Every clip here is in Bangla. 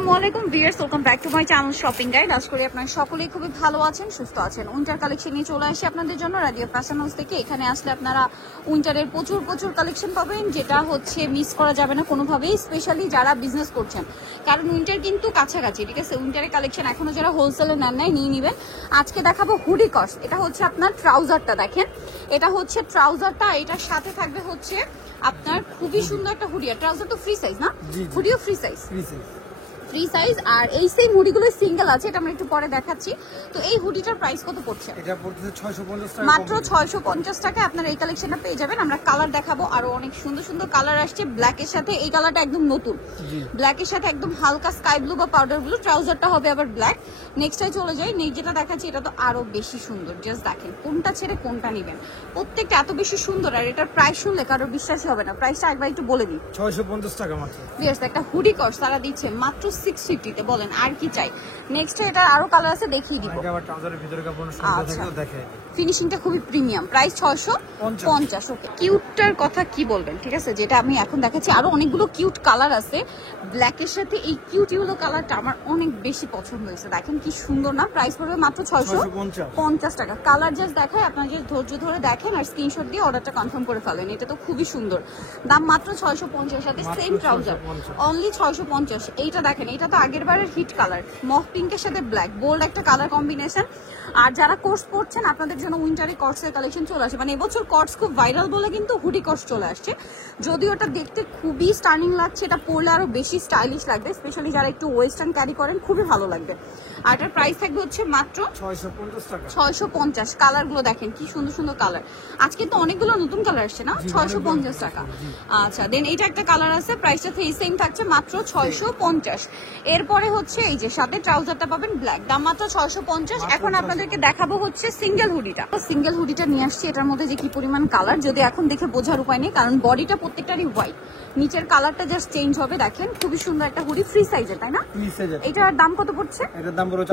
আসসালামু viewers, welcome back to my channel shopping guide. আশা করি আপনারা সকলেই খুবই ভালো আছেন, সুস্থ আছেন। উইন্টার কালেকশন নিয়ে চলে আসি আপনাদের জন্য রাডিও ফ্যাশন হাউস থেকে। এখানে আসলে আপনারা উইন্টারের প্রচুর কালেকশন পাবেন, যেটা হচ্ছে মিস করা যাবে না কোনোভাবেই, স্পেশালি যারা বিজনেস করছেন, কারণ উইন্টার কিন্তু কাছাকাছি। ঠিক আছে, উইন্টারের কালেকশন এখনো যারা হোলসেলে নেন নাই নিয়ে নেবেন। আজকে দেখাবো হুডি কস। এটা হচ্ছে আপনার ট্রাউজারটা, দেখেন এটা হচ্ছে ট্রাউজারটা, এটার সাথে থাকবে হচ্ছে আপনার খুবই সুন্দর একটা হুডি। আর ট্রাউজার তো ফ্রি সাইজ না, হুডিও ফ্রি সাইজ, ফ্রি সাইজ। আর এই সেম হুডিগুলো সিঙ্গেল আছে, এটা আমরা একটু পরে দেখাচ্ছি। তো এই হুডিটার প্রাইস কত পড়ছে? এটা পড়ছে 650 টাকা, মাত্র 650 টাকা আপনারা এই কালেকশনটা পেয়ে যাবেন। আমরা কালার দেখাবো, আরো অনেক সুন্দর কালার আসছে। ব্ল্যাকের সাথে এই কালারটা একদম নতুন, ব্ল্যাকের সাথে একদম হালকা স্কাই ব্লু বা পাউডার ব্লু। ট্রাউজারটা হবে আবার ব্ল্যাক। নেক্সটে চলে যাই, নেক্সট যেটা দেখাচ্ছি এটা তো আরো বেশি সুন্দর। জাস্ট দেখেন কোনটা ছেড়ে কোনটা নেবেন, প্রত্যেকটা এত বেশি সুন্দর। আর এটার প্রাইস শুনলে কারোর বিশ্বাসই হবে না। প্রাইসটা একবার একটু বলে দিই, 650 টাকা মাত্র। একটা হুডি কস তারা দিচ্ছে মাত্র 650 তে। বলেন আর কি চাই? নেক্সট এটা আরো কালার আছে, দেখিয়ে দিব। আবার ট্রাউজারের ভিতরে কাপড় সুন্দর থাকে, দেখেন ফিনিশিংটা খুবই প্রিমিয়াম। প্রাইস 650। ওকে, কিউটটার কথা কি বলবেন? ঠিক আছে, যেটা আমি এখন দেখাচ্ছি আরো অনেকগুলো কিউট কালার আছে। ব্ল্যাকের সাথে এই কিউট ইয়েলো কালারটা আমার অনেক বেশি পছন্দ হয়েছে। দেখেন কি সুন্দর না? প্রাইস পড়বে মাত্র 650 টাকা। কালার জাস্ট দেখায়, আপনারা যে ধৈর্য ধরে দেখেন আর স্ক্রিনশট দিয়ে অর্ডারটা কনফার্ম করে ফেলেন। এটা তো খুবই সুন্দর, দাম মাত্র 650। সাথে সেম ট্রাউজার অনলি 650। এইটা দেখেন, এটা তো আগের বারের হিট কালার, মফ পিঙ্কের সাথে ব্ল্যাক, বোল্ড একটা কালার কম্বিনেশন। আর যারা কোর্স পড়ছেন আপনাদের জন্য উইন্টারে কটসের কালেকশন চলে আসে। মানে এবছর কটস খুব ভাইরাল বলে কিন্তু হুডি কটস চলে আসছে। যদিও ওটা দেখতে খুবই স্টার্নিং লাগছে, এটা পরলে আরো বেশি স্টাইলিশ লাগবে, স্পেশালি যারা একটু ওয়েস্টার্ন ক্যারি করেন, খুবই ভালো লাগবে। আর এটার প্রাইস থাকবে হচ্ছে মাত্র 650 টাকা। 650। কালার গুলো দেখেন কি সুন্দর কালার। আজকে তো অনেকগুলো নতুন কালার আসছে না? 650 টাকা। আচ্ছা, দেন এইটা একটা কালার আছে, প্রাইসটা সেম থাকছে মাত্র 650। এরপরে হচ্ছে এই যে সাথে ট্রাউজারটা পাবেন ব্ল্যাক, দাম মাত্র 650। এখন আপনাদেরকে দেখাবো হচ্ছে সিঙ্গেল হুডিটা। সিঙ্গেল হুডিটা নিয়ে আসছি, এটার মধ্যে যে কি পরিমাণ কালার, যদি এখন দেখে বোঝার উপায় নেই, কারণ বডিটা প্রত্যেকটারই হোয়াইট, নিচের কালারটা জাস্ট চেঞ্জ হবে। দেখেন খুবই সুন্দর একটা হুডি, ফ্রি সাইজের, তাই না? এটার দাম কত পড়ছে? এটার দাম পড়বে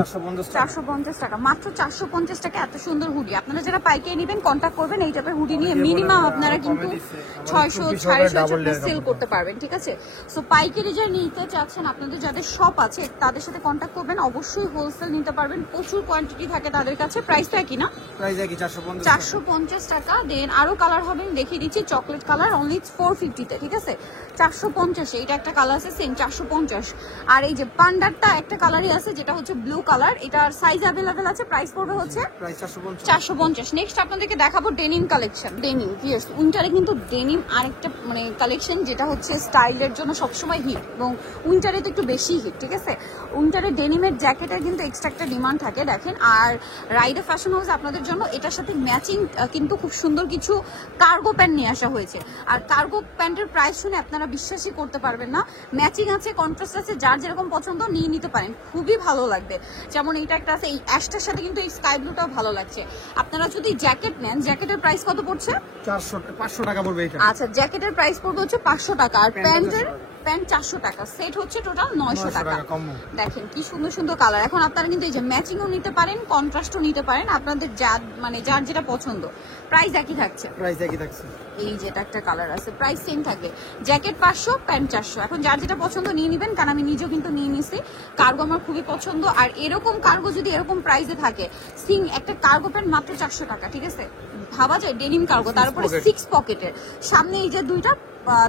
450 টাকা। মাত্র 450 টাকা এত সুন্দর হুডি। আপনারা যারা পাইকারি নেবেন কন্ট্যাক্ট করবেন। এই টাইপের হুডি নিয়ে মিনিমাম আপনারা কিন্তু 600 650 সেল করতে পারবেন। ঠিক আছে, সো পাইকারি যারা নিতে চাচ্ছেন, আপনাদের যাদের শপ আছে তাদের সাথে কন্ট্যাক্ট করবেন। অবশ্যই হোলসেল নিতে পারবেন, প্রচুর কোয়ান্টিটি থাকে তাদের কাছে। প্রাইস তো একই না? প্রাইস একই, 450 টাকা। দেন আরো কালার হবে, দেখিয়ে দিচ্ছি। চকলেট কালার অনলি 450 তে। ঠিক আছে, 450। এইটা একটা কালার আছে সেম 450। আর এই যে পান্ডারটা একটা কালারই আছে, যেটা হচ্ছে ব্লু কালার, এটার সাইজ অ্যাভেলেবেল আছে। প্রাইস পড়বে হচ্ছে 450। নেক্সট আপনাদেরকে দেখাবো ডেনিম কালেকশন। ডেনিম উইন্টারে কিন্তু ডেনিম আরেকটা মানে কালেকশন, যেটা হচ্ছে স্টাইলের জন্য সবসময় হিট, এবং উইন্টারে তো একটু বেশি হিট। ঠিক আছে, উইন্টারে ডেনিমের জ্যাকেটের কিন্তু এক্সট্রা একটা ডিমান্ড থাকে, দেখেন। আর রাইডে ফ্যাশন হাউস আপনাদের জন্য এটার সাথে ম্যাচিং কিন্তু খুব সুন্দর কিছু কার্গো প্যান্ট নিয়ে আসা হয়েছে। আর কার্গো প্যান্টের প্রাইস শুনে আপনারা বিশ্বাসই করতে পারবেন না। ম্যাচিং আছে, কন্ট্রাস্ট আছে, যার যেরকম পছন্দ নিয়ে নিতে পারেন, খুবই ভালো লাগবে। যেমন এইটা একটা আছে, এই অ্যাশটার সাথে কিন্তু এই স্কাই ব্লুটাও ভালো লাগছে। আপনারা যদি জ্যাকেট নেন, জ্যাকেটের প্রাইস কত পড়ছে? 500 টাকা পড়বে এটা। আচ্ছা, জ্যাকেটের প্রাইস পড়বে হচ্ছে 500 টাকা। আর প্যান্ট 400 টাকা। সেট হচ্ছে টোটাল 900 টাকা। দেখেন কি সুন্দর কালার। এখন আপনারা কিন্তু এই যে ম্যাচিংও নিতে পারেন, কন্ট্রাস্টও নিতে পারেন, আপনাদের যার যেটা পছন্দ। প্রাইস একই থাকছে। এই যেটা একটা কালার আছে, প্রাইস সেম থাকবে। Jacket 500, pant 400। এখন যার যেটা পছন্দ নিয়ে নেবেন, কারণ আমি নিজেও কিন্তু নিয়ে নিছি। কার্গো আমার খুবই পছন্দ। আর এরকম কার্গো যদি এরকম প্রাইসে থাকে, একটা কার্গো প্যান্ট মাত্র 400 টাকা। ঠিক আছে, ভাবা যায় ডেনিম কার্গো, তার উপরে 6 পকেটের, সামনে এই যে দুইটা,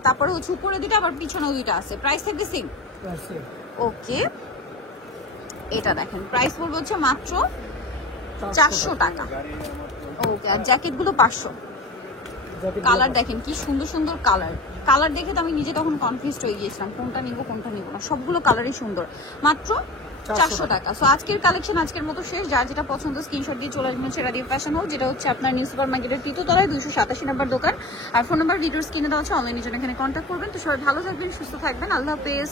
তারপরে হচ্ছে উপরে দুইটা, আবার পিছনে দুইটা আছে। প্রাইস থাকবে সেম। ওকে, এটা দেখেন প্রাইস পড়বে হচ্ছে মাত্র 400 টাকা। ওকে, আর জ্যাকেট গুলো 500। কালার দেখেন কি সুন্দর কালার দেখে তো আমি নিজে তখন কনফিউজড হয়ে গিয়েছিলাম, কোনটা নিব না। সবগুলো কালারই সুন্দর, মাত্র 400 টাকা। সো আজকের কালেকশন আজকের মতো শেষ। যার যেটা পছন্দ স্ক্রিনশট দিয়ে চলে আসবেন রাডিও ফ্যাশন হাউস, যেটা হচ্ছে আপনার নিউ সুপার মার্কেটের 3য় তলায় 287 নম্বর দোকান। আর ফোন নাম্বার ভিডিওস কিনে দেওয়া হচ্ছে, অনলাইনের জন্য এখানে কন্ট্যাক্ট করবেন। তো সবাই ভালো থাকবেন, সুস্থ থাকবেন, আল্লাহ হাফেজ।